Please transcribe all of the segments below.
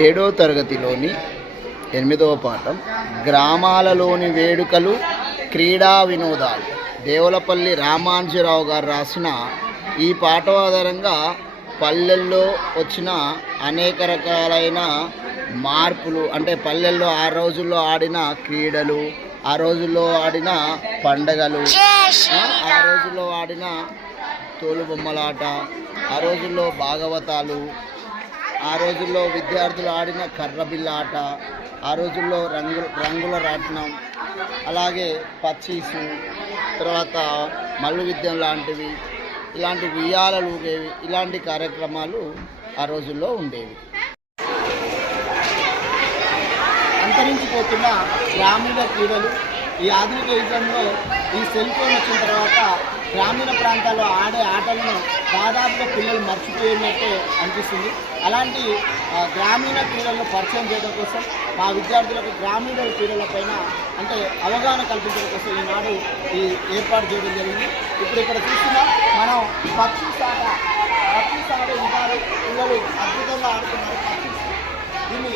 ఏడో తరగతిలోని ఎనిమిదవ పాఠం. గ్రామాలలోని వేడుకలు క్రీడా వినోదాలు. దేవులపల్లి రామాంజీరావు గారు రాసిన ఈ పాఠం ఆధారంగా పల్లెల్లో వచ్చిన అనేక రకాలైన మార్పులు అంటే పల్లెల్లో ఆ రోజుల్లో ఆడిన క్రీడలు ఆ రోజుల్లో ఆడిన పండగలు ఆ, ఆ రోజుల్లో ఆడిన తోలుబొమ్మలాట ఆ రోజుల్లో భాగవతాలు ఆ రోజుల్లో విద్యార్థులు ఆడిన కర్రబిల్ల ఆట ఆ రోజుల్లో రంగు రంగుల రాట్నం అలాగే పచ్చీసు తర్వాత మల్లు విద్యం లాంటివి ఇలాంటి ఉయ్యాలలు ఊగేవి ఇలాంటి కార్యక్రమాలు ఆ రోజుల్లో ఉండేవి. అంతరించిపోతున్న గ్రామీణ క్రీడలు ఈ ఆధునిక యుగంలో ఈ సెల్ ఫోన్ వచ్చిన తర్వాత గ్రామీణ ప్రాంతాల్లో ఆడే ఆటలను దాదాపుగా పిల్లలు మర్చిపోయినట్టే అనిపిస్తుంది. అలాంటి గ్రామీణ క్రీడలను పరిచయం చేయడం కోసం మా విద్యార్థులకు గ్రామీణ క్రీడలపైన అంటే అవగాహన కల్పించడం కోసం ఈనాడు ఈ ఏర్పాటు చేయడం జరిగింది. ఇప్పుడు ఇక్కడ చూస్తున్నా మనం పక్షి సాట పక్షి సాట ఉంటారు పిల్లలు అద్భుతంగా ఆడుతున్నారు పక్షి. దీన్ని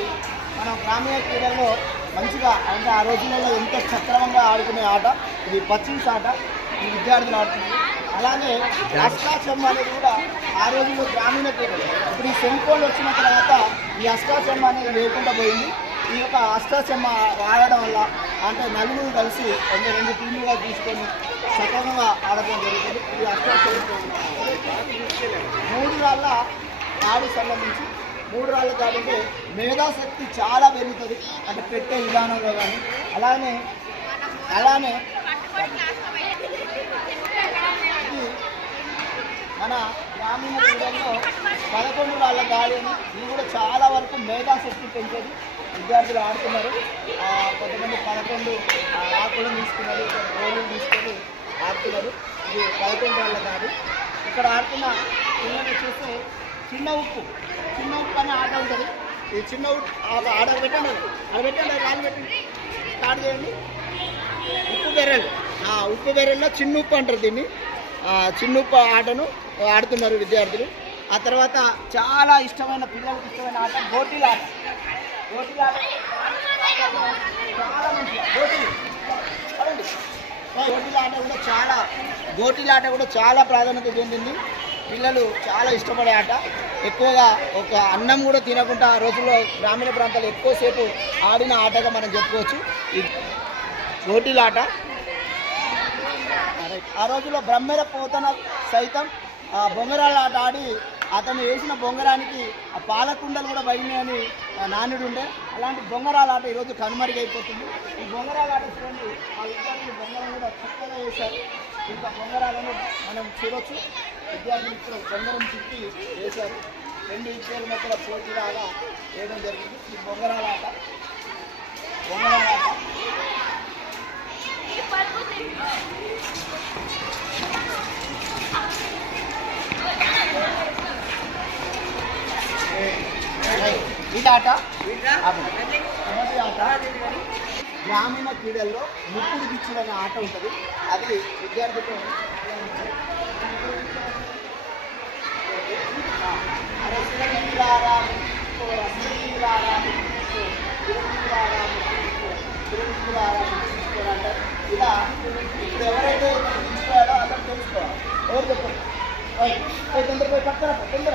మనం గ్రామీణ క్రీడల్లో మంచిగా అంటే ఆ రోజులలో ఎంత సక్రమంగా ఆడుకునే ఆట? ఇది పచ్చిస్ ఆట ఈ విద్యార్థులు ఆడుతున్నారు. అలాగే అష్టాచమ్మ అనేది కూడా ఆ రోజుల్లో గ్రామీణ క్రీడలు ఇప్పుడు ఈ సెల్ ఫోన్లు వచ్చిన తర్వాత ఈ అష్టాచమ్మ అనేది లేకుండా పోయింది. ఈ యొక్క అష్టాచమ్మ ఆడడం వల్ల అంటే నలుగురు కలిసి రెండు రెండు టీములుగా తీసుకొని సక్రమంగా ఆడటం జరుగుతుంది. ఈ అష్టాచమ్మ మూడు రాళ్ళ ఆడి సంబంధించి మూడు రాళ్ళు కాబట్టి మేధాశక్తి చాలా పెరుగుతుంది. అంటే పెట్టే విధానంలో కానీ. అలానే అలానే ఇది మన గ్రామీణ ప్రజల్లో పదకొండు వాళ్ళ గాడి అని ఇది కూడా చాలా వరకు మేధాశక్తి పెంచేది. విద్యార్థులు ఆడుతున్నారు. కొంతమంది పదకొండు ఆకులు ఆకులను తీసుకున్నారు గోళ్ళు తీసుకొని ఆడుతున్నారు. ఇది పదకొండు వాళ్ళ గాడి ఇక్కడ ఆడుతున్న పిల్లలు చూస్తే చిన్న ఉప్పు చిన్న ఉప్పు అనే ఆట ఉంటుంది. ఈ చిన్న ఉప్పు ఆ- ఆడ పెట్టండి అది పెట్టండి రాళ్ళు పెట్టండి. స్టార్ట్ చేయండి. ఉప్పు బెర్రెలు. ఆ ఉప్పు బెర్రెల్లో చిన్న ఉప్పు అంటారు దీన్ని. చిన్నప్ప ఆటను ఆడుతున్నారు విద్యార్థులు. ఆ తర్వాత చాలా ఇష్టమైన పిల్లలకు ఇష్టమైన ఆట గోటీల ఆట. గోటీల ఆట చాలా గోటీలు. గోటీల ఆట కూడా చాలా గోటీల ఆట కూడా చాలా ప్రాధాన్యత చెందింది. పిల్లలు చాలా ఇష్టపడే ఆట. ఎక్కువగా ఒక అన్నం కూడా తినకుండా ఆ రోజుల్లో గ్రామీణ ప్రాంతాల్లో ఎక్కువసేపు ఆడిన ఆటగా మనం చెప్పుకోవచ్చు. ఈ గోటీలాట ఆ రోజుల్లో బ్రహ్మెర పోతన సైతం ఆ బొంగరాల ఆట ఆడి అతను వేసిన బొంగరానికి ఆ పాలకుండలు కూడా పడినాయని నానుడు ఉండే. అలాంటి బొంగరాల ఆట ఈరోజు కనుమరుగైపోతుంది. ఈ బొంగరాల ఆట చూడండి ఆ విద్యార్థులు బొంగరం కూడా చక్కగా వేశారు. ఇంకా బొంగరాలను మనం చూడొచ్చు. విద్యార్థులు ఇప్పుడు బొంగరం చుట్టి వేశారు. రెండు ఇచ్చేల మధ్యలో పోటీలాగా వేయడం జరిగింది. ఈ బొంగరాల ఆట. బొంగరాల ఆట. మొదటి ఆట గ్రామీణ క్రీడల్లో ముక్కుడు గిచ్చుడు అనే ఆట ఉంటుంది అది విద్యార్థులతో. ఇలా ఇప్పుడు ఎవరైతే ముక్కించుకోవాలో అతను తెలుసుకోవాలి ఎవరు చెప్పండి ఓయ్, ఓయ్, తొందర పోయి పక్కన తొందర